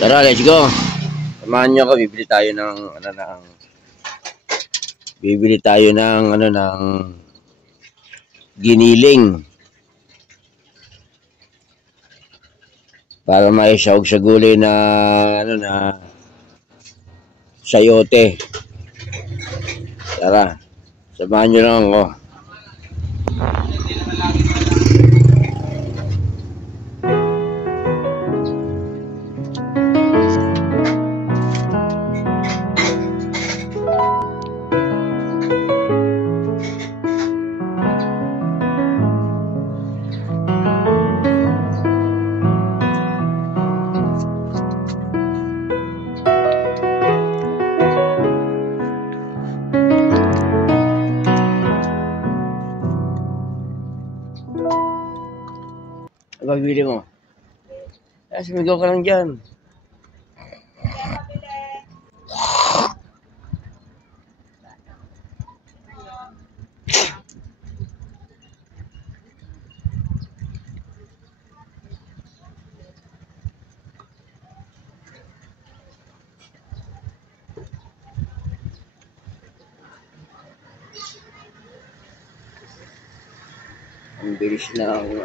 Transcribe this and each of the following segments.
Tara, let's go. Samahan nyo ako, bibili tayo ng giniling para maisahog sa gulay na sayote. Tara, samahan nyo lang ako. Pagbili mo. Sumigaw ka lang dyan. Ang bilis ng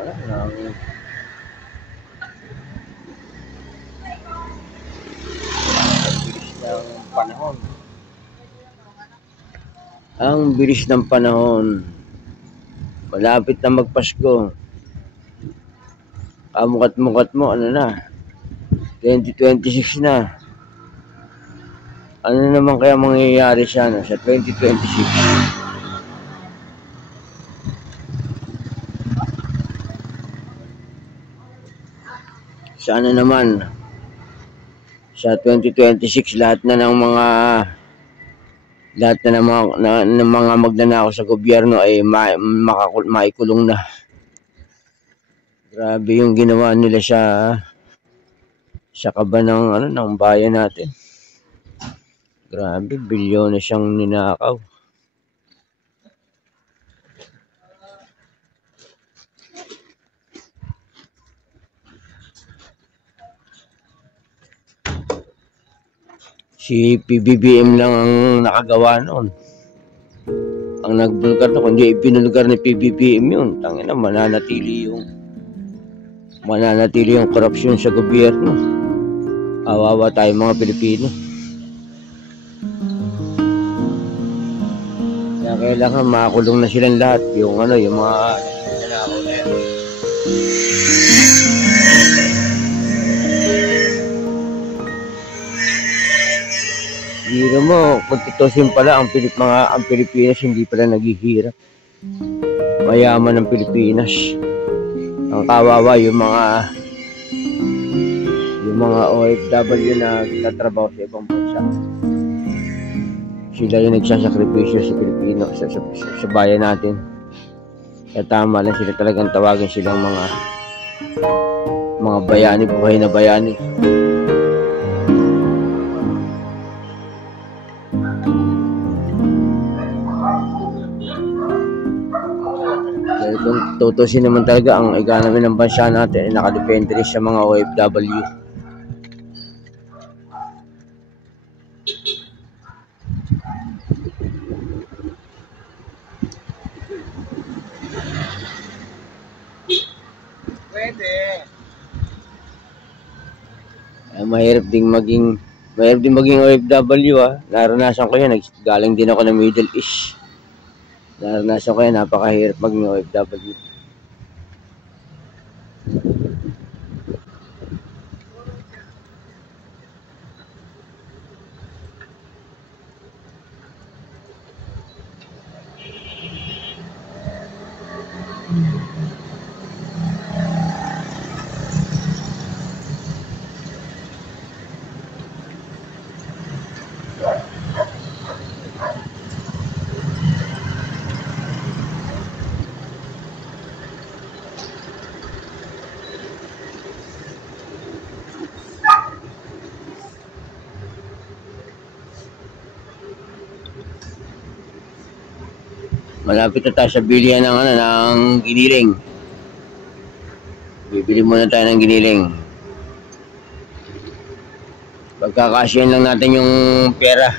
panahon. Ang bilis ng panahon. Malapit na magpasko. Kamukat-mukat mo, 2026 na. Ano naman kaya mangyayari sa 2026? Sana naman sa 2026 lahat na ng mga magnanakaw sa gobyerno ay maikulong na. Grabe yung ginawa nila sa kaba ng bayan natin. Grabe, bilyon na siyang ninakaw. Si PBBM lang ang nakagawa noon. Ang nagbulgar na, kundi ibinulgar ni PBBM yun. Tangina, mananatili yung korupsyon sa gobyerno. Awawa tayo mga Pilipino. Kaya kailangan makakulong na silang lahat. Yung mga nanakaw na yan. Hira mo, kung tutusin pala ang Pilipinas hindi pala naghihirap. Mayaman ng Pilipinas. Ang kawawa yung mga OFW na nagtatrabaho sa ibang bansa. Sila yung nagsasakripisyo sa Pilipino, sa bayan natin. Kaya tama lang sila talagang tawagin silang mga bayani, buhay na bayani. Kung tutusin naman talaga ang economy ng bansa natin ay nakadepende rin sa mga OFW. Pwede. Mahirap ding maging OFW . Naranasan ko yan, galing din ako ng Middle East. Naranasan ko yan, napakahirap maging OFW. Malapit na tayo sa bilihan ng giniling. Bibili muna tayo ng giniling. pagkakasyahin lang natin yung pera.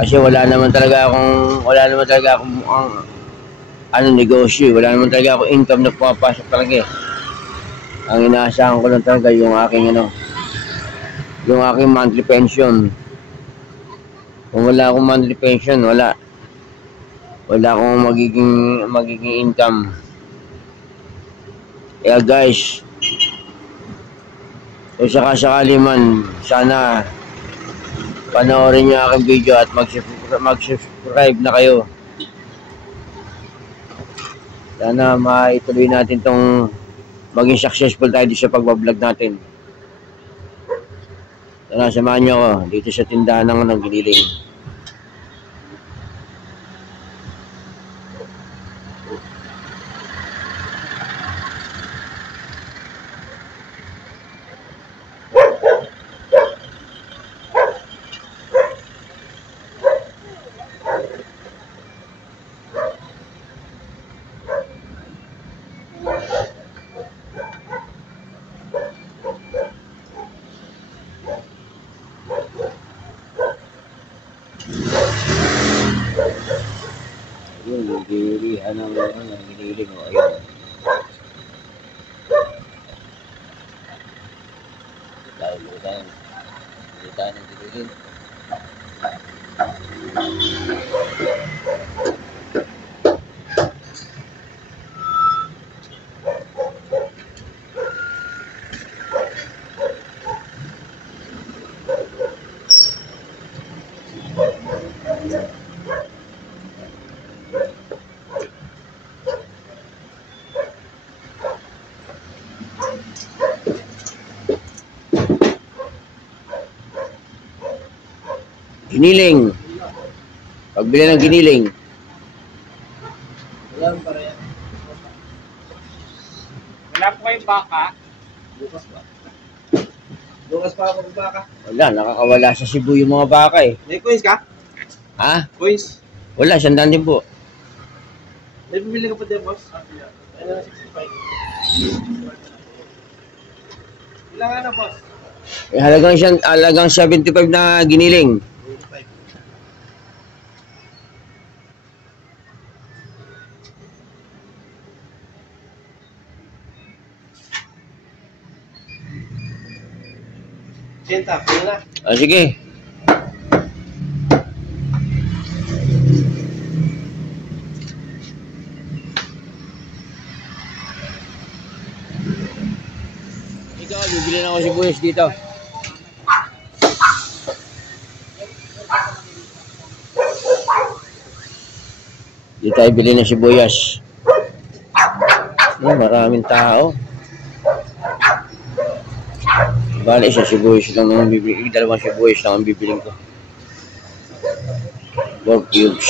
Kasi wala naman talaga akong negosyo. Wala naman talaga akong income na pumapasok talaga eh. Ang inaasahan ko lang talaga yung aking monthly pension. Kung wala akong monthly pension, wala akong magiging income. Kaya guys, kung sakasakali man, sana panoorin nyo aking video at mag-subscribe na kayo. Sana maituloy natin tong maging successful tayo sa pagbablog natin. Sana samahan nyo ako dito sa tindahan ng Giniling. Yung gilihan ng Giniling. Ayun. Tayo ng Giniling. Giniling. Pagbili ng Giniling. Wala po kayong baka? Bukas pa. Bukas pa ako baka. Wala, nakakawala sa Cebu yung mga baka eh. May coins ka? Ha? Coins? Wala, 100 din po. May bumili ka pa din, boss? Ano na 65? Ilang ano, boss? Halagang 75 na Giniling. 25. Senta, pwede na. Sige. Ikaw, bibili na ako sibuyas dito. Dito tayo bili ng sibuyas. Maraming tao. Bale, isang sibuyas lang naman bibili. Dalawang sibuyas lang ang bibiling ko. 4 cubes.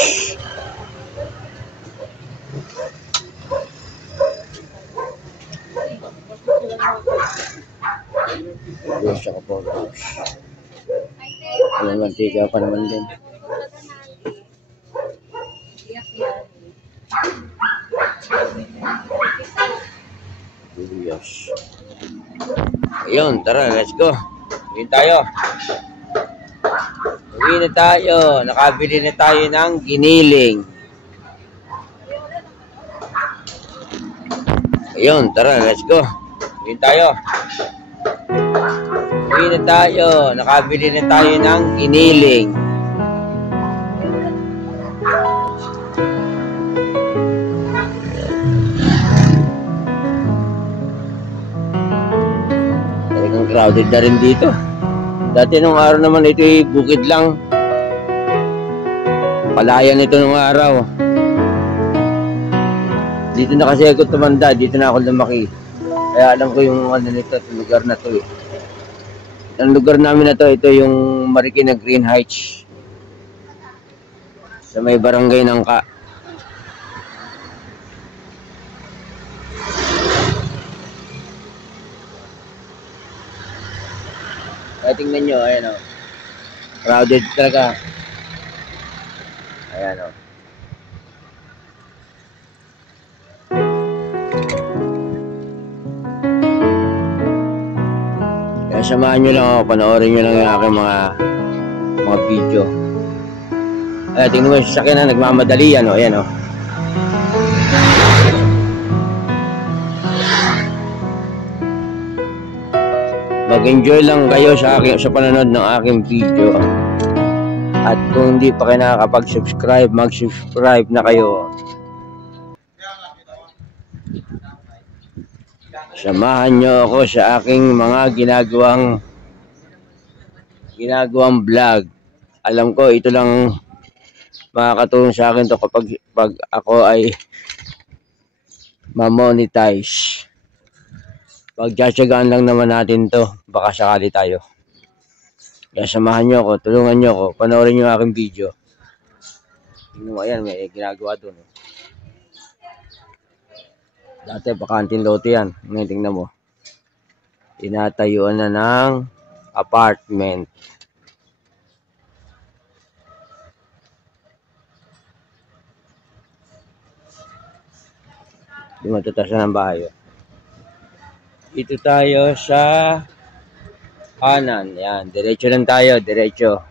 Sibuyas ako 4 cubes. Yung mantika pa naman din. Sibuyas. Ayun, tara, let's go. Uwi tayo. Uwi na tayo. Nakabili na tayo ng Giniling. Ayun, tara, let's go. Uwi tayo. Uwi na tayo. Nakabili na tayo ng Giniling. Crowded na rin dito. Dati nung araw naman ito ay bukid lang. Palayan ito nung araw. Dito na kasi ako tumanda, dito na ako lumaki. Kaya alam ko yung ano nito, lugar na to eh. Ang lugar namin na to, ito yung Marikina Green Heights. Sa may barangay ng Ka. Tingnan nyo, ayan o. Crowded talaga. Ayan o. Kaya Kaya samahan nyo lang ako, panoorin nyo lang yung aking mga video. Ay, tingnan mo yung sasakyan na nagmamadali yan, o. Ayan, o. Mag-enjoy lang kayo sa panonood ng aking video. At kung hindi pa kayo nakakapag-subscribe, mag-subscribe na kayo. Samahan nyo ako sa aking mga ginagawang vlog. Alam ko ito lang makakatulong sa akin to kapag ako ay ma-monetize. Pagtsatsagaan lang naman natin to, baka sakali tayo. Kaya samahan nyo ako, tulungan nyo ako, panoorin nyo aking video. Tingnan mo, ayan, may ginagawa doon. Dati bakanting lote yan. Ngayon tingnan mo. Tinatayuan na ng apartment. Di matatasan ng bahay. Dito tayo sa kanan. Yan, diretso lang tayo, diretso.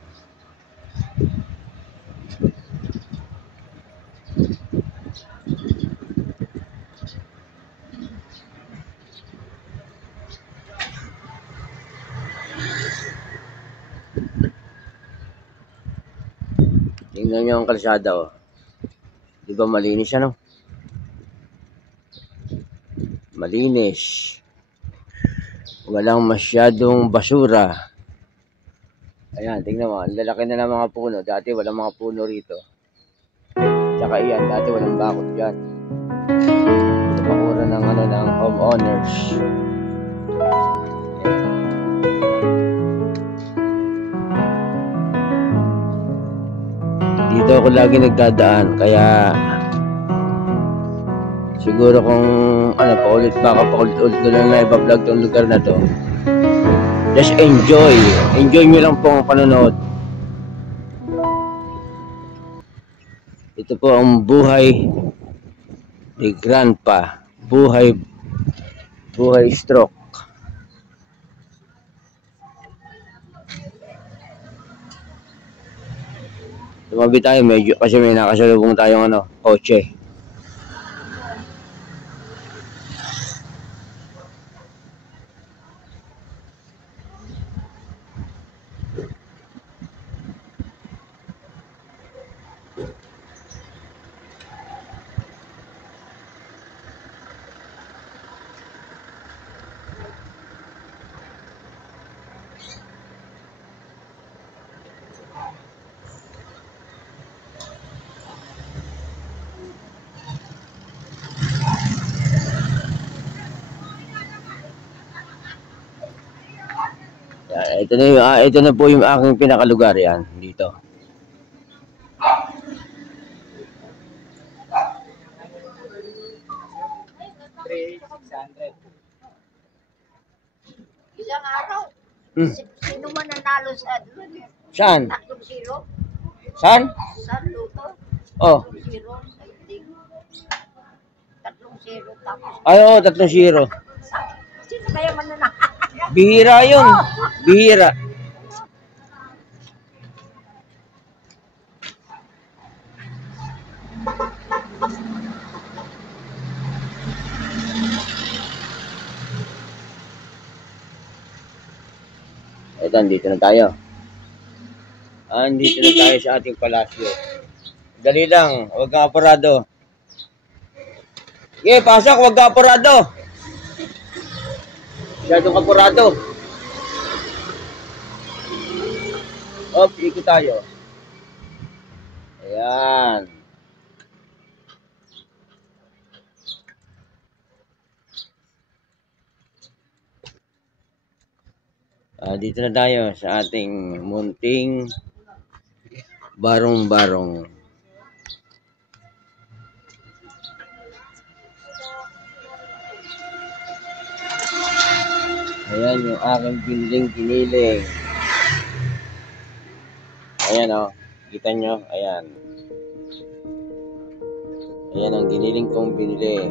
Tingnan nyo ang kalsada, oh. Di ba malinis ano? Malinis. Walang masyadong basura. Ayan, tingnan mo. Lalaki na ng mga puno. Dati walang mga puno rito. Tsaka iyan, dati walang bakod dyan. Ito pakura ng homeowners. Dito ako lagi nagdadaan, kaya siguro kung paulit ko lang na iba-vlog tong lugar na to. Just enjoy nyo lang po ang panonood. Ito po ang buhay ni Grandpa, buhay stroke. Tumabi tayo medyo kasi may nakasalubong tayong kotse. Ito na po yung aking pinakalugar yan dito. Isang araw. Sino man nanalo sa doon? Saan? 3-0. Saan? Sa luto. Oh. 3-0 sa iting. 3-0 tapos. Ay, oo, 3-0. Sino kaya mananalo? Bihira yun. Bihira. Ito, andito na tayo. Andito na tayo sa ating palasyo. Dali lang, huwag kang apurado. Okay, pasok, huwag kang apurado. Masyadong apurado. Op, ikot tayo. Ayan. Dito na tayo sa ating munting barong-barong. Ayan yung aking giniling. Ayan o. Kita nyo? Ayan. Ayan ang giniling kong binili.